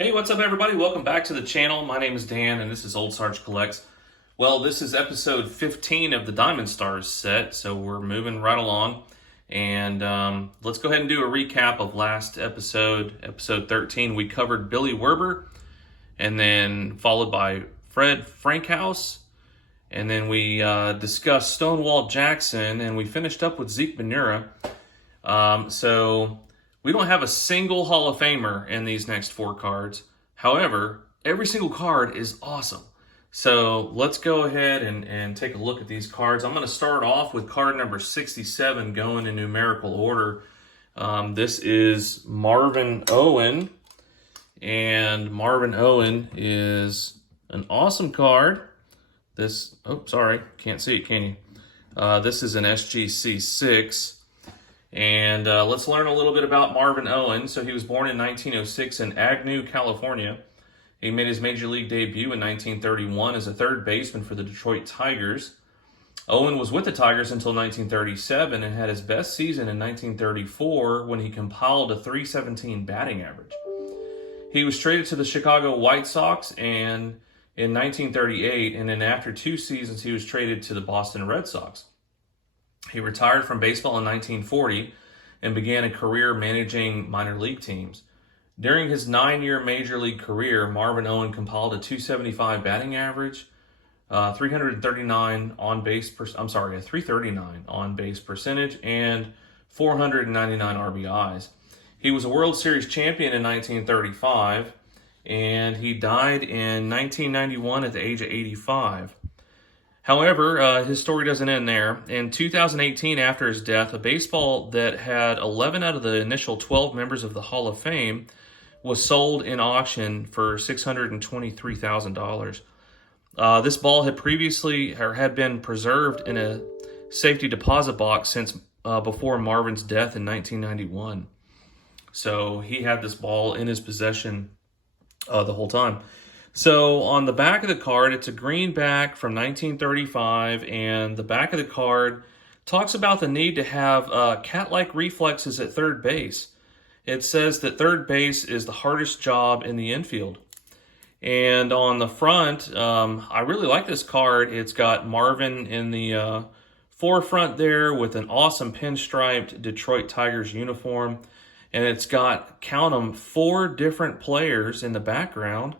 Hey, what's up everybody? Welcome back to the channel. My name is Dan and this is Ol'SargeCollects. Well, this is episode 15 of the Diamond Stars set, so we're moving right along. And let's go ahead and do a recap of last episode, episode 13. We covered Billy Werber, and then followed by Fred Frankhouse. And then we discussed Stonewall Jackson, and we finished up with Zeke Manura. So we don't have a single Hall of Famer in these next four cards. However, every single card is awesome. So let's go ahead and take a look at these cards. I'm going to start off with card number 67 going in numerical order. This is Marvin Owen. And Marvin Owen is an awesome card. This, oh, sorry, can't see it, can you? This is an SGC 6. And let's learn a little bit about Marvin Owen. So he was born in 1906 in Agnew, California. He made his major league debut in 1931 as a third baseman for the Detroit Tigers. Owen was with the Tigers until 1937 and had his best season in 1934 when he compiled a .317 batting average. He was traded to the Chicago White Sox and in 1938, and then after 2 seasons he was traded to the Boston Red Sox. He retired from baseball in 1940 and began a career managing minor league teams. During his 9-year major league career, Marvin Owen compiled a .275 batting average, 339 on base a 339 on base percentage, and 499 RBIs. He was a World Series champion in 1935, and he died in 1991 at the age of 85. However, his story doesn't end there. In 2018, after his death, a baseball that had 11 out of the initial 12 members of the Hall of Fame was sold in auction for $623,000. This ball had been preserved in a safety deposit box since before Marvin's death in 1991. So he had this ball in his possession the whole time. So on the back of the card, it's a greenback from 1935, and the back of the card talks about the need to have cat-like reflexes at third base. It says that third base is the hardest job in the infield. And on the front, I really like this card. It's got Marvin in the forefront there with an awesome pinstriped Detroit Tigers uniform. And it's got, count them, 4 different players in the background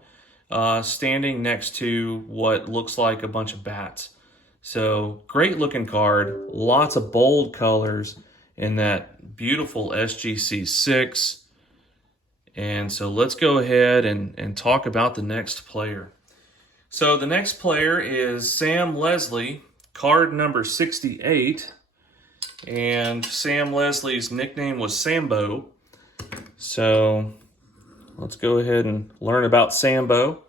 standing next to what looks like a bunch of bats. So great looking card, lots of bold colors in that beautiful SGC 6. And so let's go ahead and talk about the next player. So the next player is Sam Leslie, card number 68. And Sam Leslie's nickname was Sambo. So let's go ahead and learn about Sambo.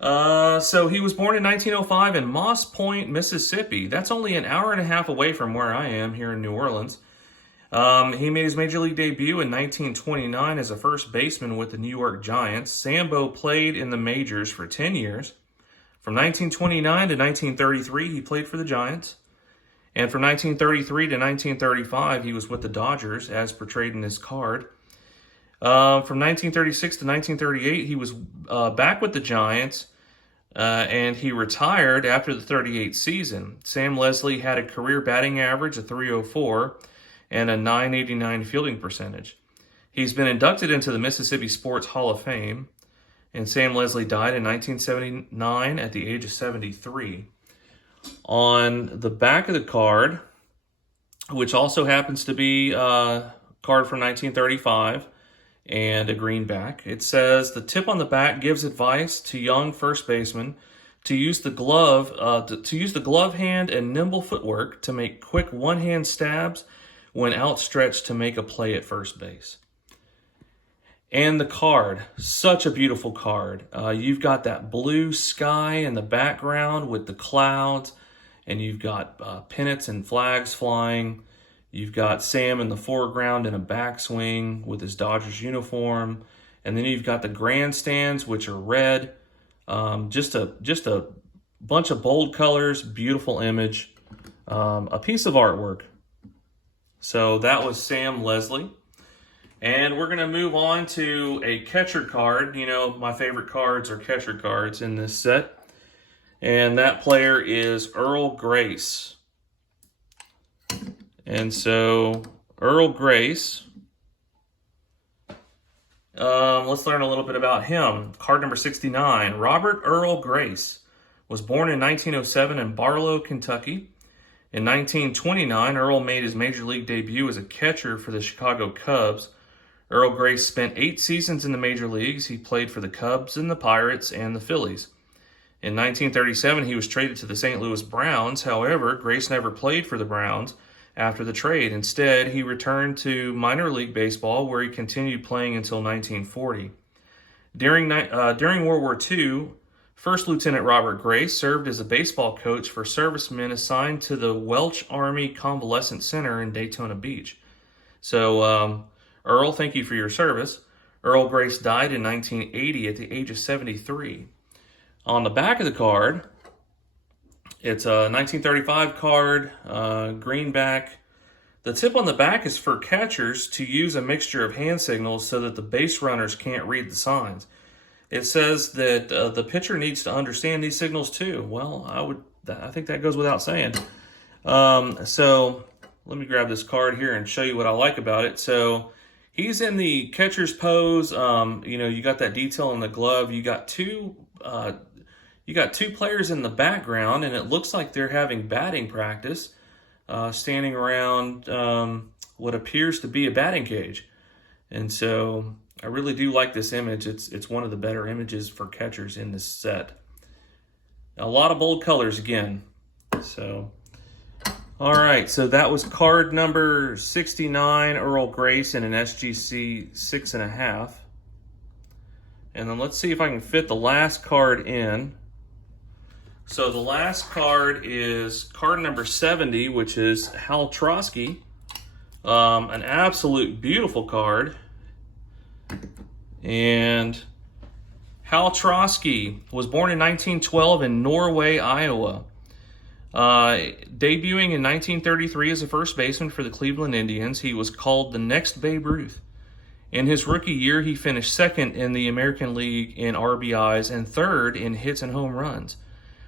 So he was born in 1905 in Moss Point, Mississippi. That's only an hour and a half away from where I am here in New Orleans. He made his major league debut in 1929 as a first baseman with the New York Giants. Sambo played in the majors for 10 years. From 1929 to 1933, he played for the Giants. And from 1933 to 1935, he was with the Dodgers, as portrayed in his card. From 1936 to 1938, he was back with the Giants, and he retired after the 38th season. Sam Leslie had a career batting average of .304 and a .989 fielding percentage. He's been inducted into the Mississippi Sports Hall of Fame, and Sam Leslie died in 1979 at the age of 73. On the back of the card, which also happens to be a card from 1935, and a greenback, it says the tip on the back gives advice to young first basemen to use the glove hand and nimble footwork to make quick one-hand stabs when outstretched to make a play at first base. And the card, such a beautiful card. You've got that blue sky in the background with the clouds, and you've got pennants and flags flying. You've got Sam in the foreground in a backswing with his Dodgers uniform. And then you've got the grandstands, which are red. Just a bunch of bold colors, beautiful image, a piece of artwork. So that was Sam Leslie. And we're going to move on to a catcher card. You know, my favorite cards are catcher cards in this set. And that player is Earl Grace. And so, Earl Grace, let's learn a little bit about him. Card number 69, Robert Earl Grace was born in 1907 in Barlow, Kentucky. In 1929, Earl made his major league debut as a catcher for the Chicago Cubs. Earl Grace spent 8 seasons in the major leagues. He played for the Cubs and the Pirates and the Phillies. In 1937, he was traded to the St. Louis Browns. However, Grace never played for the Browns after the trade. Instead, he returned to minor league baseball, where he continued playing until 1940. During World War II, First Lieutenant Robert Grace served as a baseball coach for servicemen assigned to the Welch Army Convalescent Center in Daytona Beach. So, Earl, thank you for your service. Earl Grace died in 1980 at the age of 73. On the back of the card, it's a 1935 card, greenback. The tip on the back is for catchers to use a mixture of hand signals so that the base runners can't read the signs. It says that the pitcher needs to understand these signals too. Well, I think that goes without saying. So let me grab this card here and show you what I like about it. So he's in the catcher's pose. You got that detail in the glove. You got two players in the background, and it looks like they're having batting practice, standing around what appears to be a batting cage. And so I really do like this image. It's one of the better images for catchers in this set. A lot of bold colors again. So, all right. So that was card number 69, Earl Grace, in an SGC 6.5. And then let's see if I can fit the last card in. So the last card is card number 70, which is Hal Trosky. An absolute beautiful card. And Hal Trosky was born in 1912 in Norway, Iowa. Debuting in 1933 as a first baseman for the Cleveland Indians, he was called the next Babe Ruth. In his rookie year, he finished second in the American League in RBIs and third in hits and home runs.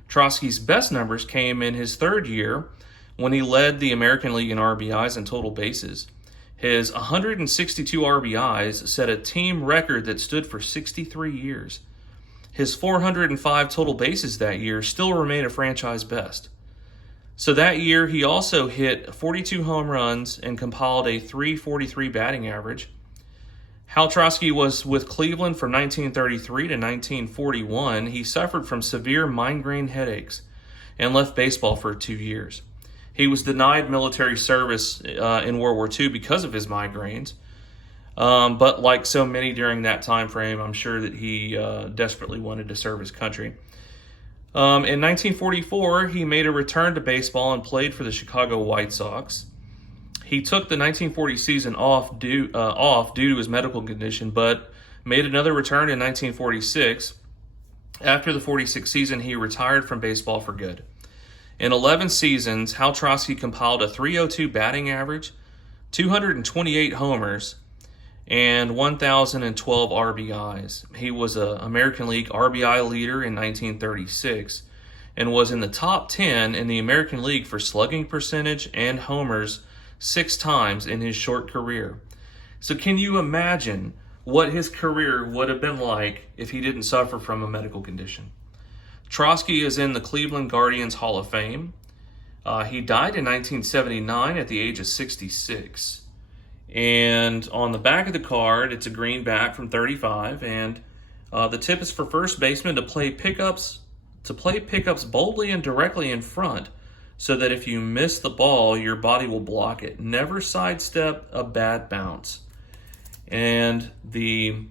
Trosky's best numbers came in his third year, when he led the American League in RBIs and total bases. His 162 RBIs set a team record that stood for 63 years. His 405 total bases that year still remain a franchise best. So that year, he also hit 42 home runs and compiled a .343 batting average. Hal Trosky was with Cleveland from 1933 to 1941. He suffered from severe migraine headaches and left baseball for 2 years. He was denied military service in World War II because of his migraines. But like so many during that time frame, I'm sure that he desperately wanted to serve his country. In 1944, he made a return to baseball and played for the Chicago White Sox. He took the 1940 season off due to his medical condition, but made another return in 1946. After the 46 season, he retired from baseball for good. In 11 seasons, Hal Trosky compiled a .302 batting average, 228 homers, and 1,012 RBIs. He was an American League RBI leader in 1936 and was in the top 10 in the American League for slugging percentage and homers 6 times in his short career. So can you imagine what his career would have been like if he didn't suffer from a medical condition? Trosky is in the Cleveland Guardians Hall of Fame. He died in 1979 at the age of 66. And on the back of the card, it's a greenback from 35, and the tip is for first baseman to play pickups boldly and directly in front, so that if you miss the ball, your body will block it. Never sidestep a bad bounce. And the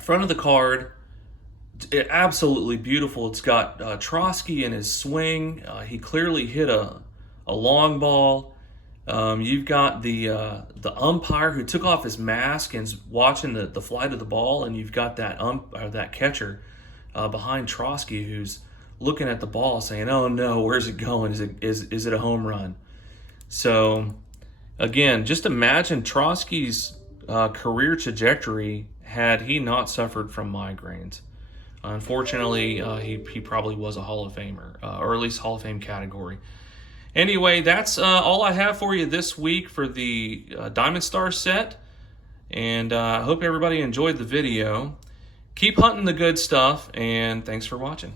front of the card, absolutely beautiful. It's got Trosky in his swing. He clearly hit a long ball. You've got the umpire who took off his mask and is watching the flight of the ball, and you've got that catcher behind Trosky who's looking at the ball saying, "Oh no, where's it going? Is it a home run?" So again, just imagine Trosky's career trajectory had he not suffered from migraines. Unfortunately, he probably was a Hall of Famer, or at least Hall of Fame category. Anyway, that's all I have for you this week for the Diamond Star set. And I hope everybody enjoyed the video. Keep hunting the good stuff, and thanks for watching.